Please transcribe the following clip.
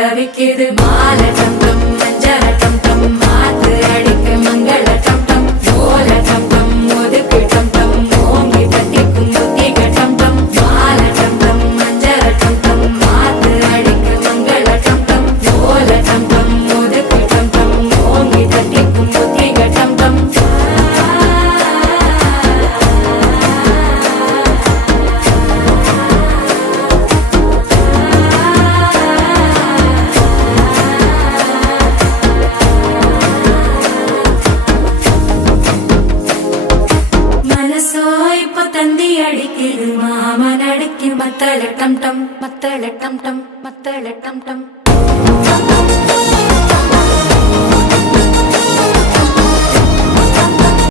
தவிக்குது மாலை டம் டம் மஞ்சள டம் டம் மாத்து அடிக்க மங்கள டம் டம் ஓல டம் டம் ஒதுக்கு டம் டம் ஓங்கி தட்டிக்கும் புத்திக டம் டம் மாலை டம் டம் மஞ்சள டம் டம் மாத்து அடிக்க மங்கள டம் டம் ஓல டம் டம் ஒதுக்கு டம் டம் ஓங்கி தட்டிக்கும் புத்திக டம் டம் தந்தி அடிக்குது மாமன் அடிக்கு மத்தள டம் டம் மத்தள டம் டம் மத்தள டம் டம்